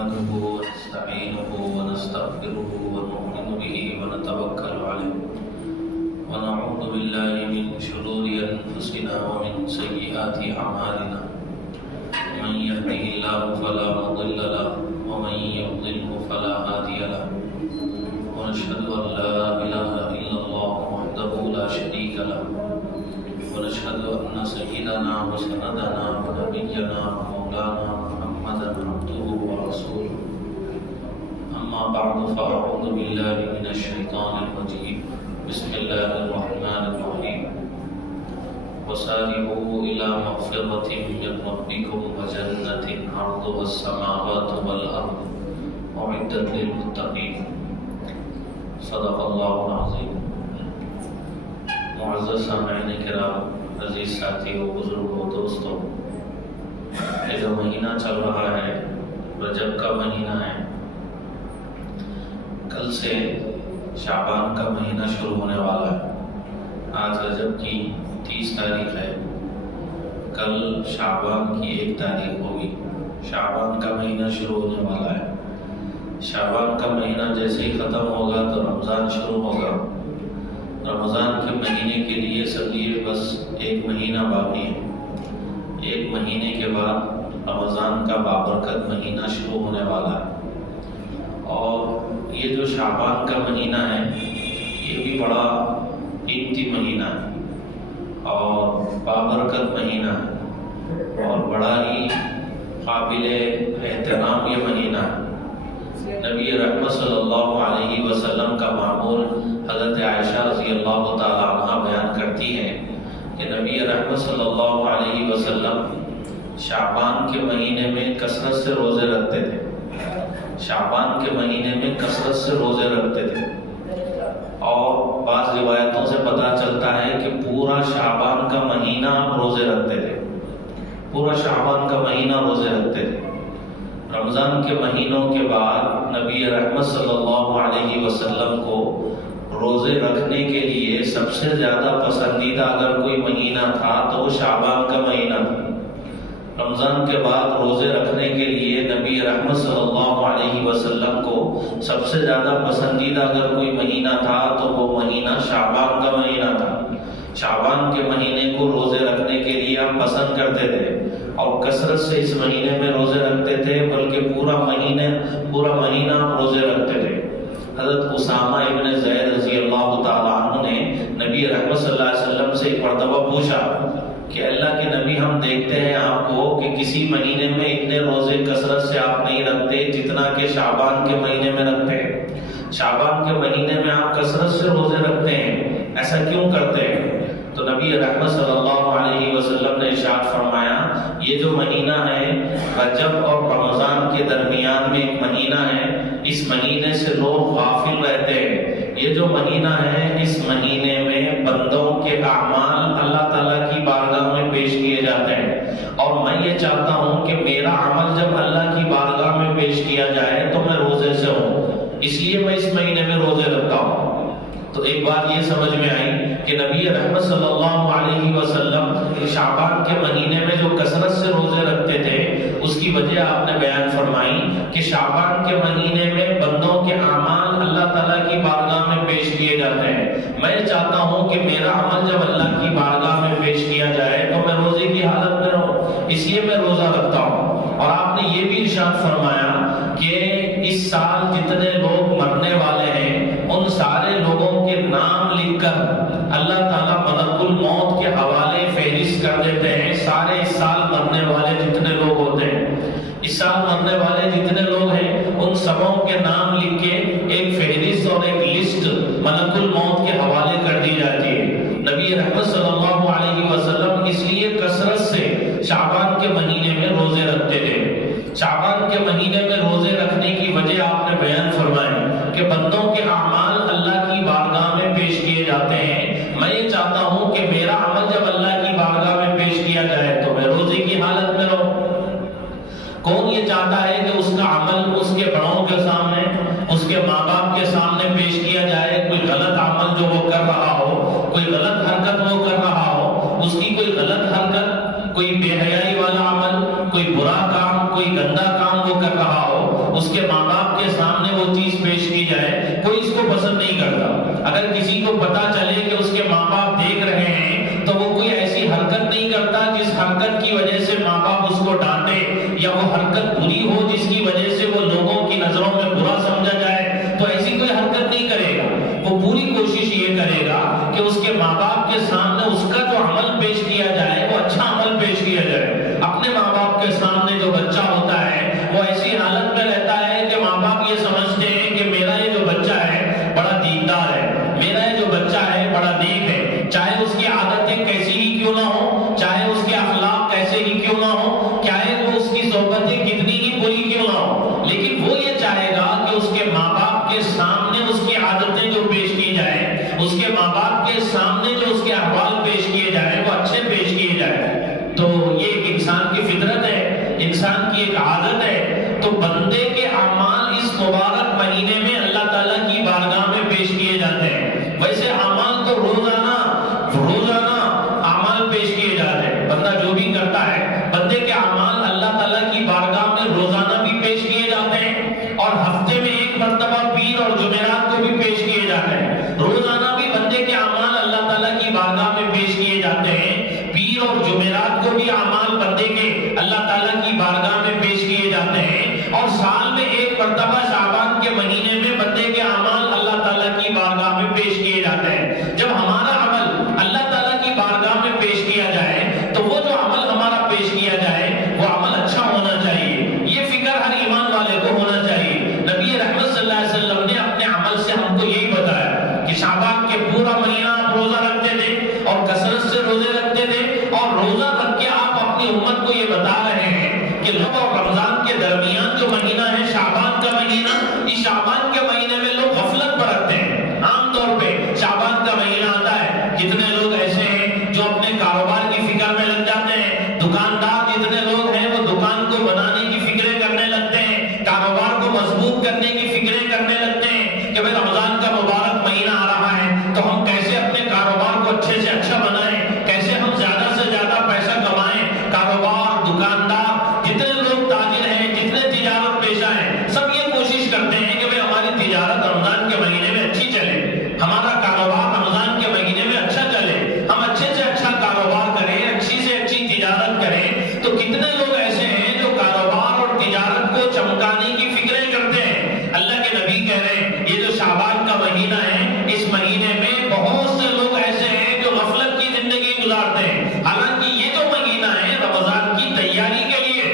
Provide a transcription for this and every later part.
نحمده ونستعينه ونستغفره ونؤمن به ونتوكل عليه ونعوذ بالله من شرور أنفسنا ومن سيئات أعمالنا من يهده الله فلا مضل له ومن يضلل فلا هادي له ونشهد أن لا إله إلا الله وحده لا شريك له ونشهد أن سيدنا وسندنا ونبينا ومولانا محمدا عبده ورسوله أما بعد فأعوذ بالله من الشيطان الرجيم بسم الله الرحمن الرحيم وسارعوا إلى مغفرة من ربكم وجنة عرضها السماوات والأرض أعدت للمتقين صدق الله العظيم. معزز سامعین کرام، عزیز ساتھیوں، بزرگوں، دوستوں، یہ جو مہینہ چل رہا ہے رجب کا مہینہ ہے، کل سے شعبان کا مہینہ شروع ہونے والا ہے. آج رجب کی 30 تاریخ ہے، کل شعبان کی 1 تاریخ ہوگی. شعبان کا مہینہ شروع ہونے والا ہے. شعبان کا مہینہ جیسے ہی ختم ہوگا تو رمضان شروع ہوگا. رمضان کے مہینے کے لیے سمجھیے بس 1 مہینہ باقی ہے. 1 مہینے کے بعد رمضان کا بابرکت مہینہ شروع ہونے والا ہے. اور یہ جو شعبان کا مہینہ ہے یہ بھی بڑا قیمتی مہینہ ہے اور بابرکت مہینہ ہے اور بڑا ہی قابل احترام یہ مہینہ ہے. نبی رحمت صلی اللہ علیہ وسلم کا معمول حضرت عائشہ رضی اللہ تعالی عنہ بیان کرتی ہے کہ نبی رحمت صلی اللہ علیہ وسلم شعبان کے مہینے میں کثرت سے روزے رکھتے تھے. شعبان کے مہینے میں کثرت سے روزے رکھتے تھے اور بعض روایتوں سے پتہ چلتا ہے کہ پورا شعبان کا مہینہ روزے رکھتے تھے. پورا شعبان کا مہینہ روزے رکھتے تھے. رمضان کے مہینوں کے بعد نبی رحمت صلی اللہ علیہ وسلم کو روزے رکھنے کے لیے سب سے زیادہ پسندیدہ اگر کوئی مہینہ تھا تو وہ شعبان کا مہینہ تھا. رمضان کے بعد روزے رکھنے کے لیے نبی رحمت صلی اللہ علیہ وسلم کو سب سے زیادہ پسندیدہ اگر کوئی مہینہ تھا تو وہ مہینہ شعبان کا مہینہ تھا. شعبان کے مہینے کو روزے رکھنے کے لیے آپ پسند کرتے تھے اور کثرت سے اس مہینے میں روزے رکھتے تھے، بلکہ پورا مہینہ روزے رکھتے تھے. حضرت اسامہ ابن زید رضی اللہ تعالیٰ عنہ نے نبی رحمت صلی اللہ علیہ وسلم سے ایک مرتبہ پوچھا کہ اللہ کے نبی، ہم دیکھتے ہیں آپ کو کہ کسی مہینے میں اتنے روزے کثرت سے آپ نہیں رکھتے جتنا کہ شعبان کے مہینے میں رکھتے ہیں. شعبان کے مہینے میں آپ کثرت سے روزے رکھتے ہیں، ایسا کیوں کرتے ہیں؟ تو نبی رحمت صلی اللہ علیہ وسلم نے ارشاد فرمایا، یہ جو مہینہ ہے رجب اور رمضان کے درمیان میں ایک مہینہ ہے، اس مہینے سے لوگ غافل رہتے ہیں. یہ جو مہینہ ہے اس مہینے میں بندوں کے اعمال اللہ تعالیٰ کی بارگاہ میں پیش کیے جاتے ہیں اور میں یہ چاہتا ہوں کہ میرا عمل جب اللہ کی بارگاہ میں پیش کیا جائے تو میں روزے سے ہوں، اس لیے میں اس مہینے میں روزے رکھتا ہوں. تو ایک بات یہ سمجھ میں آئی کہ نبی رحمت صلی اللہ علیہ وسلم شعبان کے مہینے میں جو کثرت سے روزے رکھتے تھے اس کی وجہ آپ نے بیان فرمائی کہ شعبان کے مہینے میں بندوں کے اعمال اللہ تعالیٰ کی بارگاہ میں پیش کیے جاتے ہیں. میں چاہتا ہوں کہ میرا عمل جب اللہ کی بارگاہ میں پیش کیا جائے تو میں روزے کی حالت میں رہوں، اس لیے میں روزہ رکھتا ہوں. اور آپ نے یہ بھی ارشاد فرمایا کہ اس سال جتنے لوگ مرنے والے ہیں ان سارے لوگوں کے نام لکھ کر اللہ تعالیٰ ملک الموت کے حوالے فہرست کر دیتے ہیں. سارے اس سال مرنے والے جتنے لوگ ہوتے ہیں، اس سال مرنے والے جتنے لوگ ہیں ان سبوں کے نام لکھ کے ایک فہرست اور ایک لسٹ ملک الموت کے حوالے کر دی جاتی ہے. نبی رحمت صلی اللہ علیہ وسلم اس لیے کثرت سے شعبان کے مہینے میں روزے رکھتے تھے. شعبان کے مہینے میں روزے رکھنے کی وجہ آپ نے بیان فرمائی کہ بندوں کے اعمال اللہ کی بارگاہ میں پیش کیے جاتے ہیں. میں یہ چاہتا ہوں کہ میرا عمل جب اللہ کی بارگاہ میں پیش کیا جائے تو میں روزے کی حالت میں رہوں. کون یہ چاہتا ہے کہ اس کا عمل اس کے بڑوں کے سامنے، اس کے ماں باپ کے سامنے پیش کیا جائے؟ کوئی غلط عمل جو وہ کر رہا ہو، کوئی غلط حرکت وہ کر رہا ہو، اس کی کوئی غلط حرکت، کوئی بے حیائی والا عمل، کوئی برا کام، کوئی گندا کام وہ کر رہا ہو، اس کے ماں باپ کے سامنے وہ چیز پیش کی جائے، کوئی اس کو پسند نہیں کرتا۔ اگر کسی کو پتا چلے کہ اس کے ماں باپ دیکھ رہے ہیں تو وہ کوئی ایسی حرکت نہیں کرتا جس حرکت کی وجہ سے ماں باپ اس کو ڈانٹے، یا وہ حرکت بری ہو جس کی وجہ سے وہ لوگوں کی نظروں میں برا سمجھا جائے، تو ایسی کوئی حرکت نہیں کرے گا۔ وہ پوری کوشش یہ کرے گا کہ اس کے ماں باپ کے سامنے اس کا جو عمل پیش کیا جائے وہ اچھا عمل پیش کیا جائے۔ اپنے ماں باپ کے سامنے جو بچہ ہوتا ہے وہ ایسی حالت میں رہتا ہے کہ ماں باپ یہ سمجھتے ہیں کہ میرا یہ جو بچہ ہے بڑا دیندار ہے، میرا یہ جو بچہ ہے بڑا نیک ہے، چاہے اس کی عادتیں کیسی ہی کیوں نہ ہو، چاہے اس کے اخلاق کیسے ہی کیوں نہ ہو، چاہے وہ اس کی صحبتیں کتنی ہی بری کیوں نہ ہو، لیکن وہ یہ چاہے گا کہ اس کے ماں باپ کے سامنے اس کی عادتیں جو پیش کی جائیں، اس کے ماں باپ کے سامنے جو اس کے احوال پیش کیے جائیں وہ اچھے پیش کیے جائیں۔ تو یہ ایک انسان کی فطرت ہے، انسان کی ایک عادت ہے۔ تو بندے کے اعمال اس مبارک مہینے میں اللہ تعالیٰ کی بارگاہ میں پیش کیے جاتے ہیں۔ ویسے اعمال تو روزانہ اعمال پیش کیے جاتے ہیں، بندہ جو بھی کرتا ہے، بندے کے اعمال اللہ تعالیٰ کی بارگاہ میں روزانہ بھی پیش کیے جاتے ہیں، اور ہفتے میں ایک مرتبہ پیر اور جمعرات کو بھی پیش کیے جاتے ہیں۔ روزانہ بھی بندے کے اعمال اللہ تعالیٰ کی بارگاہ میں پیش کیے جاتے ہیں، پیر اور جمعرات کو بھی اعمال بندے کے اللہ تعالیٰ کی بارگاہ میں پیش کیے جاتے ہیں، اور سال میں ایک مرتبہ شعبان کے مہینے میں بندے کے اعمال اللہ تعالیٰ کی بارگاہ میں پیش کیے جاتے ہیں۔ جب ہمارا عمل اللہ تعالیٰ کی بارگاہ میں پیش کیا جائے تو وہ جو عمل ہمارا پیش کیا جائے وہ عمل اچھا ہونا چاہیے۔ یہ فکر ہر ایمان والے کو ہونا چاہیے۔ نبی رحمت صلی اللہ علیہ وسلم نے اپنے عمل سے ہم کو یہی بتایا کہ شعبان کے پورا مہینہ آپ روزہ رکھتے تھے اور کثرت سے روزے رکھتے تھے، اور روزہ رکھ کے آپ اپنی امت کو یہ بتا رہے ہیں کہ لوگ اور رمضان کے درمیان جو مہینہ ہے شعبان کا مہینہ، اس شعبان کے مہینے میں لوگ غفلت برتتے ہیں۔ عام طور پہ شعبان کا مہینہ آتا ہے، کتنے لوگ ایسے ہیں جو اپنے کاروبار کی فکر میں لگ جاتے ہیں، دکاندار جتنے لوگ ہیں وہ دکان کو بنانے کی فکریں کرنے لگتے ہیں، کاروبار کو مضبوط کرنے کی فکریں کرنے لگتے ہیں کہ بھئی رمضان کا مبارک مہینہ آ رہا ہے تو ہم کیسے اپنے کاروبار کو اچھے سے اچھا بنائیں، کیسے ہم زیادہ سے زیادہ پیسہ کمائیں۔ کاروبار، دکاندار، جتنے لوگ تاجر ہیں، جتنے تجارت پیشہ ہیں، سب یہ کوشش کرتے ہیں کہ بھئی ہماری تجارت رمضان کے مہینے میں اچھی چلے، ہمارا کاروبار رمضان کے مہینے میں اچھا چلے، ہم اچھے سے اچھا کاروبار کریں، اچھی سے اچھی تجارت کریں۔ تو کتنے لوگ ایسے ہیں جو کاروبار اور تجارت کو چمکانے کی فکریں کرتے ہیں۔ اللہ کے نبی کہہ رہے ہیں یہ جو شعبان کا مہینہ ہے، اس مہینے میں بہت سے لوگ ایسے ہیں جو غفلت کی زندگی گزارتے ہیں، حالانکہ یہ جو مہینہ ہے رمضان کی تیاری کے لیے،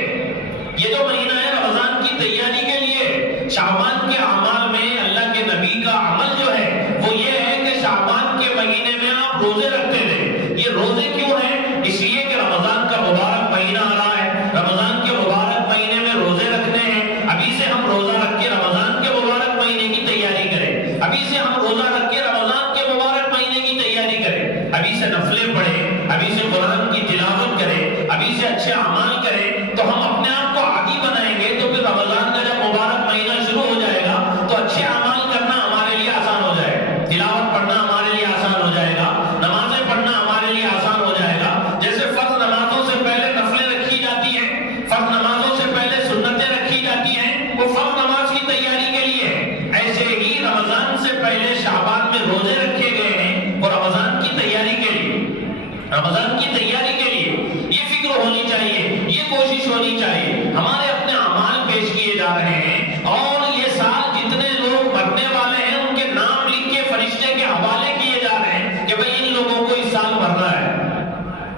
یہ جو مہینہ ہے رمضان کی تیاری کے لیے۔ شعبان کے اعمال میں اللہ کے نبی کا عمل جو ہے وہ یہ ہے کہ شعبان کے مہینے میں آپ روزے رکھتے تھے۔ یہ روزے کیوں ہیں؟ اس لیے کہ رمضان کا مبارک مہینہ آ رہا ہے، رمضان کے مبارک مہینے میں روزے رکھنے ہیں۔ ابھی سے ہم روزہ رکھ کے رمضان کے مبارک مہینے کی تیاری کریں، ابھی سے ہم روزہ رکھ کے رمضان کے مبارک مہینے کی تیاری کریں، ابھی سے نفلیں پڑھیں، ابھی سے قرآن کی تلاوت کریں، ابھی سے اچھے اعمال کریں، تو ہم اپنے آپ کو عادی بنائیں گے تو پھر رمضان کا جب مبارک مہینہ شروع ہو جائے گا تو اچھے اعمال کرنا ہمارے لیے آسان ہو جائے گا، تلاوت پڑھنا ہمارے لیے آسان ہو جائے گا، نمازیں پڑھنا ہمارے لیے آسان ہو جائے گا۔ جیسے فرض نمازوں سے پہلے نفلیں رکھی جاتی ہیں، فرض نمازوں سے پہلے سنتیں رکھی جاتی ہیں، وہ فرض نماز کی تیاری کے لیے، ایسے ہی رمضان سے پہلے شعبان میں روزے رکھے گئے ہیں وہ رمضان کی تیاری کے لیے، رمضان کی تیاری کے لیے۔ یہ فکر ہونی چاہیے، یہ کوشش ہونی چاہیے۔ ہمارے اپنے اعمال پیش کیے جا رہے ہیں، اور یہ سال جتنے لوگ مرنے والے ہیں ان کے نام لکھ کے فرشتے کے حوالے کیے جا رہے ہیں کہ بھئی ان لوگوں کو اس سال مرنا ہے۔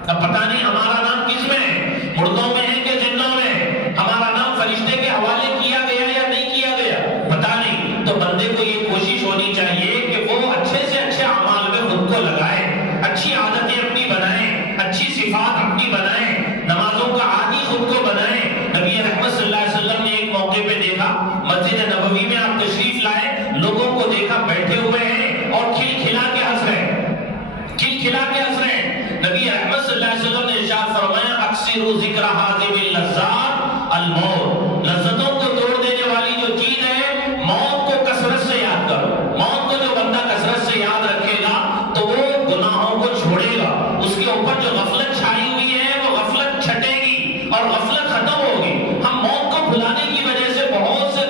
اب پتہ نہیں ہمارا نام کس میں ہے، مردوں میں ہے کہ زندوں میں ہے، ہمارا نام فرشتے کے حوالے کیا گیا یا نہیں کیا گیا پتہ نہیں۔ تو بندے کو یہ کوشش ہونی چاہیے کہ وہ اچھے سے اچھے اعمال میں خود کو لگائے، اچھی عادتیں اپنی بنائیں، اچھی صفات اپنی بنائیں، نمازوں کا عادی خود کو بنائیں۔ نبی رحمت صلی اللہ علیہ وسلم نے ایک موقع پہ دیکھا، مسجد نبوی میں آپ تشریف لائے، لوگوں کو دیکھا بیٹھے ہوئے ہیں اور کھل کھلا کے ہنس رہے ہیں، کھل کھلا کے ہنس رہے ہیں۔ نبی رحمت صلی اللہ علیہ وسلم نے ارشاد فرمایا اکثروا ذکر حاضم اللذات الموت، لذتوں کو توڑ دینے والی جو چیز ہے موت کو کثرت سے یاد کرو۔ موت کو جو بندہ کثرت سے یاد رکھے گا تو وہ گناہوں کو چھوڑے گا، اس کے اوپر جو غفلت چھائی ہوئی ہے وہ غفلت چھٹے گی اور غفلت ختم ہوگی۔ ہم موت کو بھلانے کی وجہ سے بہت سے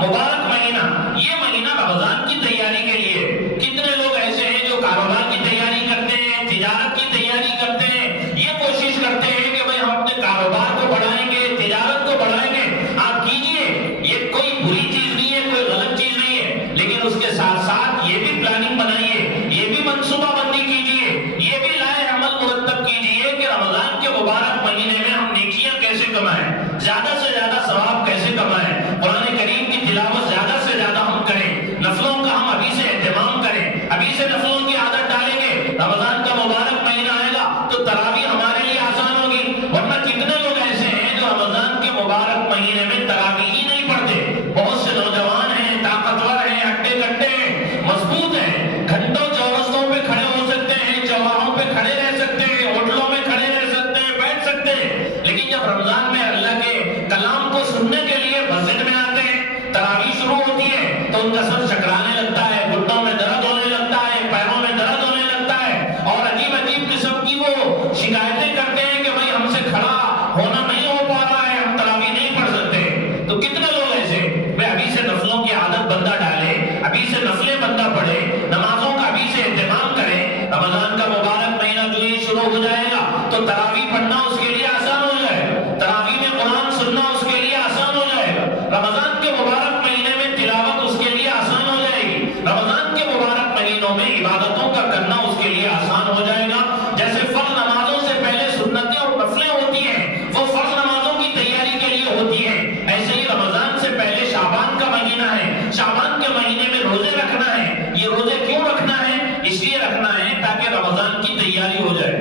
مبارک مہینہ، یہ مہینہ رمضان کی تیاری کے لیے. کتنے لوگ ایسے ہیں جو کاروبار کی تیاری کرتے ہیں، تجارت کی تیاری کرتے ہیں، یہ کوشش کرتے ہیں کہ بھئی ہم اپنے کاروبار کو بڑھائیں گے، تجارت کو بڑھائیں گے. آپ کیجئے، یہ کوئی بری چیز نہیں ہے، کوئی غلط چیز نہیں ہے، لیکن اس کے ساتھ ساتھ یہ بھی پلاننگ بنائیے، یہ بھی منصوبہ بندی کیجئے، یہ بھی لائے عمل مرتب کیجئے کہ رمضان کے مبارک مہینے میں ہم نیکیاں کیسے کمائیں، زیادہ سے زیادہ ثواب کیسے کمائیں، قرآن کریم کی تلاوت زیادہ سے زیادہ ہم کریں، نفلوں کا ہم ابھی سے اہتمام کریں، ابھی سے نفلوں کی عادت ڈالیں گے. رمضان کا مبارک مہینہ آئے گا تو تراویح ہمارے لیے آسان ہوگی. ورنہ کتنے لوگ ایسے ہیں جو رمضان کے مبارک مہینے میں تراویح ہی نہیں پڑھتے. بہت سے نوجوان ہیں، طاقتور ہیں، ہڈے کٹے ہیں، مضبوط ہیں، گھنٹوں چورستوں پہ کھڑے ہو سکتے ہیں، چوراہوں پہ کھڑے رہ سکتے ہیں، ہوٹلوں میں کھڑے رہ سکتے ہیں، بیٹھ سکتے ہیں، لیکن جب رمضان میں اللہ کے کلام کو سننے کے لیے مسجد میں آتے ہیں، تراویح شروع ہوتی ہے تو ان کا سر چکرانے لگتا ہے، گھٹنوں میں درد ہونے لگتا ہے، پیروں میں درد ہونے لگتا ہے، اور عجیب عجیب قسم کی وہ شکایتیں کرتے ہیں کہ بھئی ہم سے کھڑا ہونا نہیں ہو پا رہا ہے، ہم تراویح نہیں پڑھ سکتے. تو کتنے لوگ ایسے بھئی ابھی سے نفلوں کی عادت بندہ ڈالے، ابھی سے نفلیں بندہ پڑھے، نمازوں کا ابھی سے اہتمام کرے. رمضان کا مبارک مہینہ جو ہی شروع ہو جائے گا تو تراویح پڑھنا اس کے لیے آسان ہو جائے گا، تراویح میں قرآن سننا اس کے لیے آسان ہو جائے گا. رمضان کے مبارک مہینے میں تلاوت اس کے لیے آسان ہو جائے گی. رمضان کے مبارک مہینوں میں عبادتوں کا کرنا اس کے لیے آسان ہو جائے گا. جیسے فرض نمازوں سے پہلے سنتیں اور نفلیں ہوتی ہیں، وہ فرض نمازوں کی تیاری کے لیے ہوتی ہیں، ایسے ہی رمضان سے پہلے شعبان کا مہینہ ہے. شعبان کے مہینے میں روزے رکھنا ہے. یہ روزے کیوں رکھنا ہے؟ اس لیے رکھنا ہے تاکہ رمضان کی تیاری ہو جائے،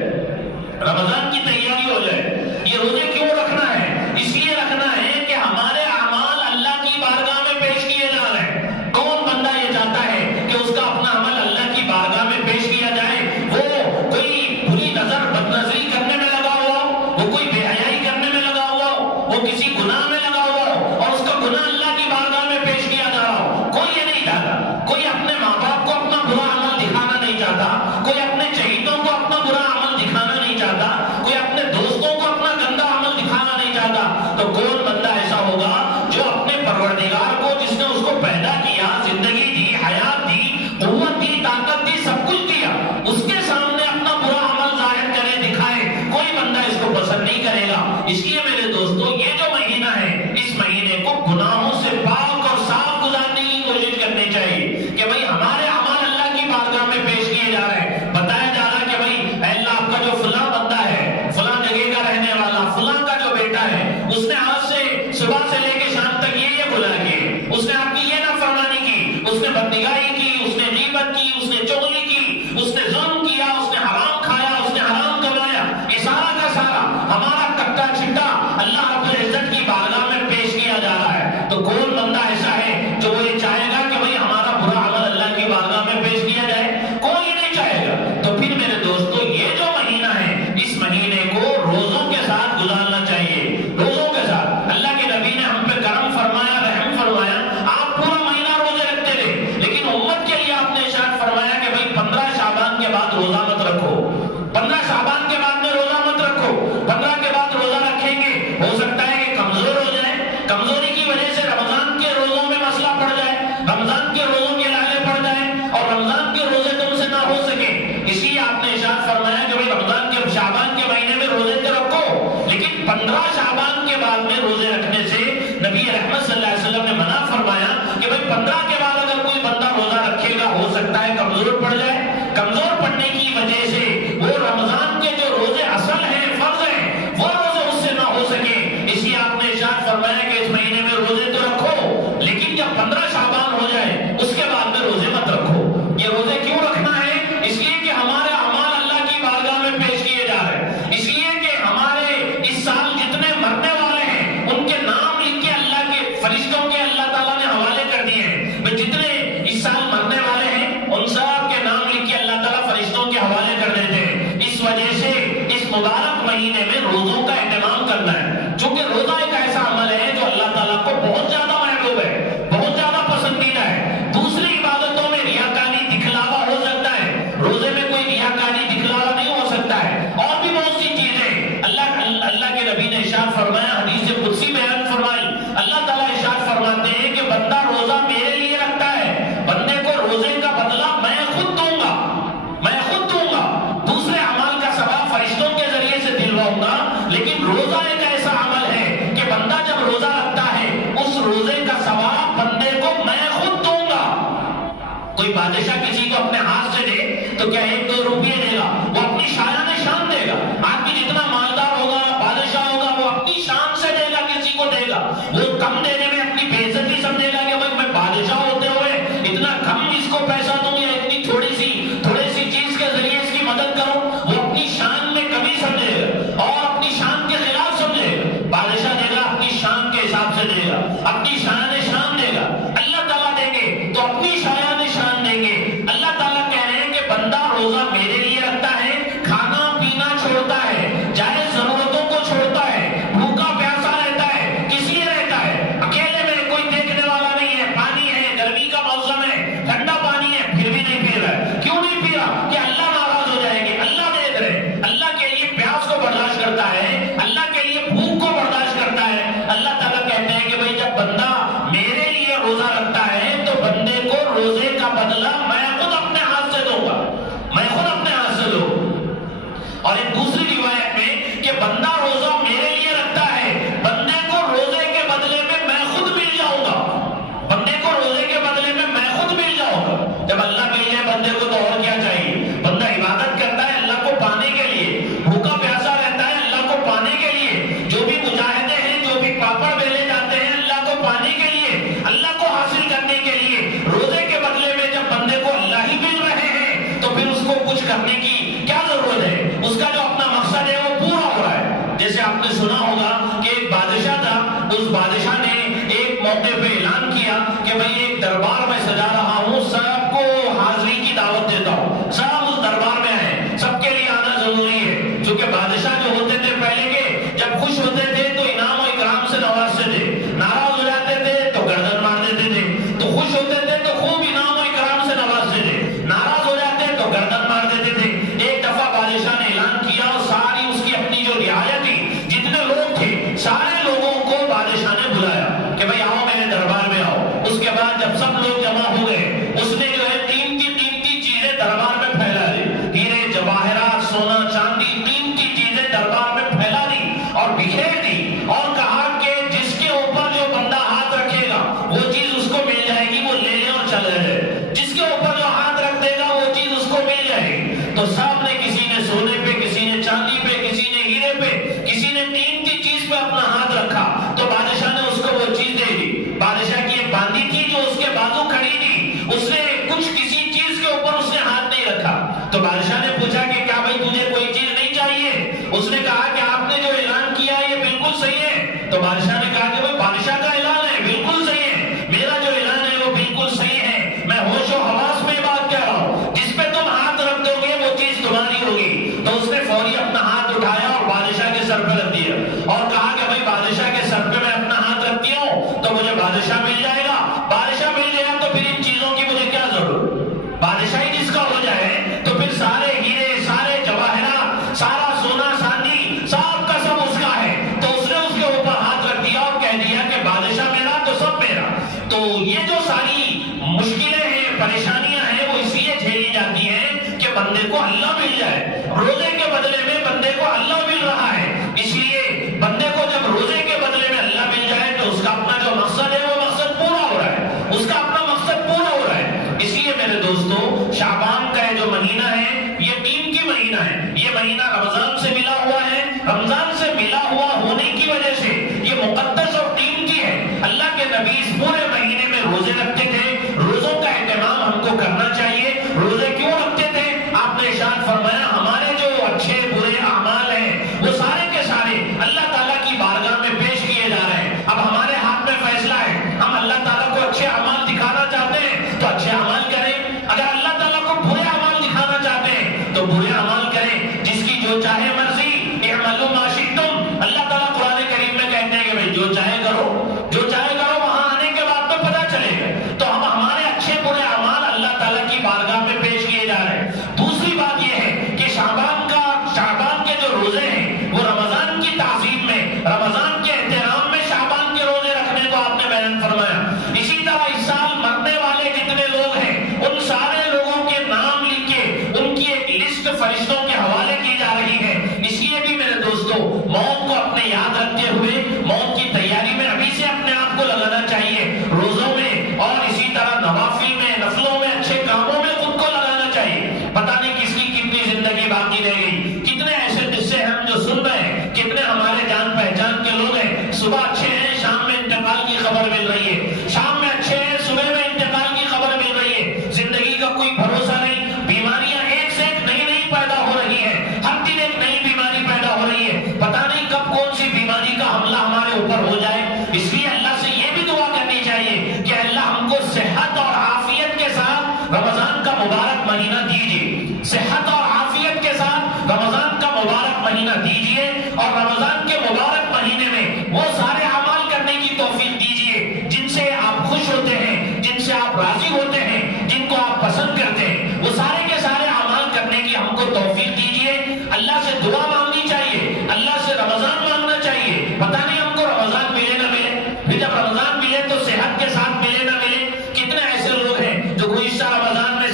رمضان کی تیاری ہو جائے. یہ روزے کیوں رکھنا ہے؟ اس لیے رکھنا ہے کہ ہمارے اعمال اللہ کی بارگاہ میں پیش کیے جا رہے ہیں. کون بندہ یہ چاہتا ہے کہ اس کا اپنا عمل اللہ کی بارگاہ میں پیش کیا جائے؟ وہ کوئی بری نظر بد نظری کرنے میں لگا ہوا ہو، وہ کوئی بے حیائی کرنے میں لگا ہوا ہو، وہ کسی گناہ میں لگا ہوا ہو اور اس کا گناہ اللہ کی بارگاہ میں پیش کیا جا رہا ہو. کوئی یہ نہیں چاہتا. کوئی اپنے ماں باپ کو اپنا برا عمل دکھانا نہیں چاہتا، کوئی اپنے شہیدوں کو اپنا برا عمل دکھانا نہیں چاہتا، کوئی اپنے دوستوں کو اپنا گندا عمل دکھانا نہیں چاہتا. تو کون بندہ ایسا ہوگا جو اپنے پروردگار کو، جس نے اس کو پیدا کیا، زندگی دی، حیات دی، قوت دی، طاقت دی، سب کچھ دیا، اس کے سامنے اپنا برا عمل ظاہر کرے، دکھائے، کوئی بندہ اس کو پسند نہیں کرے گا. اس لیے میرے دوستو، یہ جو مہینہ ہے، اس مہینے کو گناہوں سے پاک اور صاف گزارنے کی کوشش کرنی چاہیے کہ بھئی ہمارے اعمال اللہ کی بارگاہ میں پیش کیے جا رہے ہیں. بتایا جا رہا ہے کہ بھئی اے اللہ، آپ کا جو فلاں بندہ ہے، فلاں جگہ کا رہنے والا، فلاں کا جو بیٹا ہے، اس نے آج سے صبح سے لے کے شام تک یہ گناہ کیے، اس نے آپ کی یہ نافرمانی کی، اس نے بدنگاہی کی، اس نے غیبت کی، اس نے چغلی کی، اس نے ظلم کیا، اس نے حرام کھایا، اس نے حرام کمایا. یہ سارا کا سارا ہمارا کٹا چھٹا اللہ رب العزت کی بارگاہ میں پیش کیا جا رہا ہے. تو کون بندہ ایسا ہے جو وہ یہ چاہے گا کہ بھئی ہمارا برا عمل اللہ کی بارگاہ میں پیش کیا جائے؟ کوئی نہیں چاہے گا. تو پھر میرے دوستو، یہ جو مہینہ ہے، اس مہینے کو روزوں کے ساتھ گزارنا چاہیے. روزوں کے ساتھ اللہ کے نبی نے ہم پہ کرم فرمایا، رحم فرمایا. آپ پورا مہینہ روزے رکھتے رہے، لیکن امت کے لیے آپ نے ارشاد فرمایا کہ بھئی 15 شعبان کے بعد روزہ مت رکھو. 15 شعبان کے بعد میں روزہ مت رکھو. 15 کے بعد روزہ رکھیں گے، ہو سکتا ہے کہ کمزور ہو جائے، کمزوری کی وجہ سے رمضان کے روزوں میں مسئلہ پڑ جائے، رمضان کے روزوں کے لالے پڑ جائیں اور رمضان کے روزے تم سے نہ ہو سکے. اسی لیے آپ نے ارشاد فرمایا کہ بھئی رمضان کے شعبان کے مہینے میں روزے تو رکھو، لیکن 15 شعبان کے بعد میں روزے رکھنے سے نبی رحمت صلی اللہ علیہ وسلم نے منع فرمایا کہ بھئی 15 کے بعد اگر کوئی بندہ روزہ رکھے گا، ہو سکتا ہے کمزور پڑ جائے. کمزور پڑنے کی وجہ سے وہ رمضان کے جو روزے اصل ہیں، فرض ہیں، وہ روزے اس سے نہ ہو سکے. اسی آپ نے ارشاد فرمایا کہ اس مہینے میں روزے تو رکھو، لیکن جب 15 شعبان ہو جائے اس کے بعد میں روزے مت رکھو. یہ روزے کیوں رکھنا ہے؟ اس لیے کہ ہمارے اعمال اللہ کی بارگاہ میں پیش کیے جا رہے ہیں. اس لیے کہ ہمارے اس سال جتنے مرنے والے ہیں، ان کے نام لکھ کے اللہ کے فرشتوں کے اللہ تعالیٰ نے حوالے کر دیے ہیں. جتنے اس سال مرنے والے ہیں، ان سب کے نام لکھ کے اللہ تعالیٰ فرشتوں کے حوالے کر دیتے ہیں. اس وجہ سے اس مبارک مہینے میں روزوں کا اہتمام کرنا ہے، چونکہ روزہ ایک ایسا عمل ہے جو اللہ تعالیٰ کو بہت زیادہ محبوب ہے، بہت زیادہ پسند بادشاہ کسی کو اپنے ہاتھ سے دے تو کیا 1-2 روپے دے گا؟ وہ اپنی شایان شان دے گا. آدمی جتنا مالدار ہوگا، بادشاہ ہوگا، وہ اپنی شان سے دے گا، کسی کو دے گا. وہ کم دینے میں اپنی بے عزتی سمجھے گا کہ بھائی میں بادشاہ ہوتے ہوئے اتنا کم اس کو پیسہ دوں یا اتنی تھوڑی سی چیز کے ذریعے اس کی مدد کروں. وہ اپنی شان میں کمی سمجھے گا اور اپنی شان کے خلاف سمجھے گا. بادشاہ دے گا اپنی شان کے حساب سے دے گا، اپنی شان شان دے گا. اللہ تعالیٰ دیں گے تو اپنی شایان شان دیں گے. اللہ تعالیٰ کہہ رہے ہیں کہ بندہ روزہ میرے لیے رکھتا ہے، کھانا پینا چھوڑتا ہے، جائز ضرورتوں کو چھوڑتا ہے، بھوکا پیاسا رہتا ہے، کس لیے رہتا ہے؟ اکیلے میں، کوئی دیکھنے والا نہیں ہے، پانی ہے، گرمی کا موسم ہے، ٹھنڈا پانی ہے، پھر بھی نہیں پی رہا ہے. کیوں نہیں پی رہا؟ کہ اللہ ناراض ہو جائے گی. اللہ دیکھ رہے، اللہ کے لیے پیاس کو برداشت کرتا ہے، اللہ کے لیے بھوک کو برداشت کرتا ہے. اللہ تعالیٰ کہتے ہیں کہ بھائی جب بندہ میرے لیے روزہ رکھتا ہے تو بندے کو روزے کا بدلہ میں خود اپنے ہاتھ سے دوں گا، میں خود اپنے ہاتھ سے دوں. اور ایک دوسری روایت میں کہ بندہ روزہ میرے لیے رکھتا ہے، بندے کو روزے کے بدلے میں میں خود مل جاؤں گا. بندے کو روزے کے بدلے میں میں خود مل جاؤں گا. جب اللہ مل جائے بندے کو تو اور کیا چاہیے؟ بندہ عبادت کرتا ہے اللہ کو پانے کے لیے، بھوکا پیاسا رہتا ہے اللہ کو پانے کے لیے. جو بھی مجاہدے ہیں، جو بھی پاپڑ بیلے جاتے ہیں اللہ کو پانے کے لیے، اللہ کو حاصل کرنے کے لیے. روزے کے بدلے میں جب بندے کو اللہ ہی مل رہے ہیں تو پھر اس کو کچھ کرنے کی کیا ضرورت ہے؟ اس کا جو اپنا مقصد ہے وہ پورا ہو رہا ہے. جیسے آپ نے سنا ہوگا کہ ایک بادشاہ تھا، اس بادشاہ نے ایک موقع پہ اعلان کیا کہ بھئی ایک دربار میں سجا رہا ہوں، سب کو حاضری کی دعوت دیتا ہوں، سب اس دربار میں آئیں، سب کے لیے آنا ضروری ہے. چونکہ بادشاہ جو ہوتے تھے پہلے کے، جب خوش ہوتے تھے تو انعام و اکرام سے نوازتے تھے، ناراض ہو جاتے تھے تو گردن مار دیتے تھے. تو خوش ہوتے تھے تو خوب انعام و اکرام سے نوازتے تھے، ناراض ہو جاتے تو گردن مار دیتے تھے. ایک دفعہ بادشاہ نے اعلان کیا اور ساری اس کی اپنی جو رعایا تھی، جتنے لوگ تھے، سارے لوگوں کو بادشاہ نے بلایا کہ بھئی آؤ میرے دربار میں آؤ. اس کے بعد جب سب لوگ جمع ہو گئے، اس نے جو ہے قیمتی چیزیں دربار میں پھیلا دی، ہیرے جواہرات، سونا چاندی، قیمتی چیزیں دربار میں پھیلا دی اور بکھیر دی، اور کہا کہ جس کے اوپر جو بندہ ہاتھ رکھے گا وہ چیز اس کو مل جائے گی، وہ لے لے اور چلے جائے. جس کے اوپر جو ہاتھ رکھ دے گا وہ چیز اس کو مل جائے گی. تو سب نے، کسی نے سونے پہ، کسی نے چاندی پہ، کسی نے ہیرے پہ، کسی نے قیمتی چیز پہ اپنا ہاتھ رکھا. تو بادشاہ نے اس کو وہ چیز دے دی. بادشاہ کی ایک باندی تھی جو اس کے بازو کھڑی تھی، اس نے کچھ کسی چیز کے اوپر اس نے ہاتھ نہیں رکھا. تو بادشاہ نے پوچھا کہ کیا بھائی تجھے کوئی چیز نہیں چاہیے؟ اس نے کہا کہ آپ نے جو اعلان کیا یہ بالکل صحیح ہے. تو بادشاہ نے کہا کہ بھائی بادشاہ کا اعلان ہے، بالکل صحیح ہے، میرا جو اعلان ہے وہ بالکل صحیح ہے، میں ہوش و حواس میں بات کر رہا ہوں، جس پہ تم ہاتھ رکھ دو گے وہ چیز تمہاری ہوگی. تو اس نے فوری اپنا ہاتھ اٹھایا اور بادشاہ کے سر پہ رکھ دیا اور کہا کہ بھائی بادشاہ کے سر پہ میں اپنا ہاتھ رکھتی ہوں تو مجھے بادشاہ مل جائے گا. بادشاہ مل گیا تو پھر ان چیزوں کی مجھے کیا ضرورت؟ بادشاہی جس کا ہو جائے تو پھر سارے ہیرے، سارے جواہرات، سارا سونا چاندی، سب کا سب اس کا ہے. تو اس نے اس کے اوپر ہاتھ رکھ دیا اور کہہ دیا کہ بادشاہ میرا تو سب میرا. تو یہ جو ساری مشکلیں ہیں، پریشانیاں ہیں، وہ اس لیے جھیلی جاتی ہیں کہ بندے کو اللہ مل جائے. روزے کے بدلے میں بندے کو اللہ مل رہا ہے، اس لیے بندے کو جب روزے کے بدلے میں اللہ مل جائے تو اس کا اپنا جو مقصد ہے وہ مقصد پورا ہو رہا ہے، اس کا اپنا مقصد پورا ہو رہا ہے. اس لیے میرے دوستو، شعبان کا جو مہینہ ہے یہ دین کی مہینہ ہے. یہ مہینہ رمضان سے ملا ہوا ہے. رمضان سے ملا ہوا ہونے کی وجہ سے یہ مقدس اور قیمتی ہے. اللہ کے نبی اس پورے مہینے میں روزے رکھتے تھے. روزوں کا اہتمام ہم کو کرنا چاہیے. روزے کیوں رکھتے تھے؟ آپ نے ارشاد فرمایا ہمارے جو اچھے برے اعمال ہیں وہ سارے کے سارے اللہ تعالیٰ کی بارگاہ میں پیش کیے جا رہے ہیں. اب ہمارے ہاتھ میں فیصلہ ہے، ہم اللہ تعالیٰ کو اچھے اعمال دکھا صحت اور عافیت کے ساتھ رمضان کا مبارک مہینہ دیجیے، صحت اور عافیت کے ساتھ رمضان کا مبارک مہینہ دیجیے، اور رمضان کے مبارک مہینے میں وہ سارے اعمال کرنے کی توفیق دیجیے جن سے آپ خوش ہوتے ہیں، جن سے آپ راضی ہوتے ہیں، جن کو آپ پسند کرتے ہیں، وہ سارے کے سارے اعمال کرنے کی ہم کو توفیق دیجیے۔ اللہ سے دعا مانگنی چاہیے، اللہ سے رمضان مانگنا چاہیے، پتہ نہیں ہم کو رمضان ملے نہ ملے، پھر جب رمضان ملے تو صحت کے ساتھ ملے نہ ملے۔ کتنے ایسے لوگ ہیں جو گزشتہ رمضان میں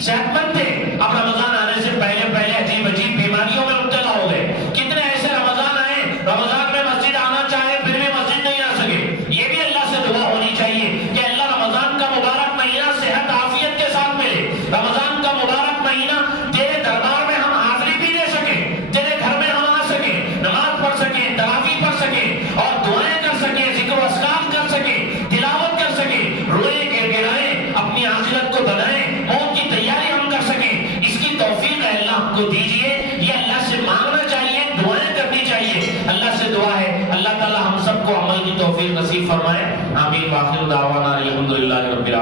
صحت مند تھے، اب رمضان آنے سے پہلے عجیب بیماریوں میں مبتلا ہو گئے۔ کتنے ایسے رمضان آئے، رمضان میں مسجد آنا چاہے پھر بھی مسجد نہیں آ سکے۔ یہ بھی اللہ سے دعا ہونی چاہیے کہ اللہ رمضان کا مبارک مہینہ صحت عافیت کے ساتھ ملے، رمضان کا مبارک مہینہ تیرے دربار میں ہم حاضری بھی دے سکیں، تیرے گھر میں ہم آ سکیں، نماز پڑھ سکیں، تراویح پڑھ سکیں اور دعائیں کر سکیں، ذکر و اذکار کر سکیں، تلاوت کر سکیں، روئیں گڑگڑائیں، اپنی آخرت کو بنائیں، موت کی تیاری ہم کر سکیں۔ اس کی توفیق اللہ ہم کو دیجیے۔ یہ اللہ سے مانگنا چاہیے، دعائیں کرنی چاہیے۔ اللہ سے دعا ہے اللہ تعالی ہم سب کو عمل کی توفیق نصیب فرمائے۔ آمین۔ وآخر دعوانا الحمدللہ رب العالمین۔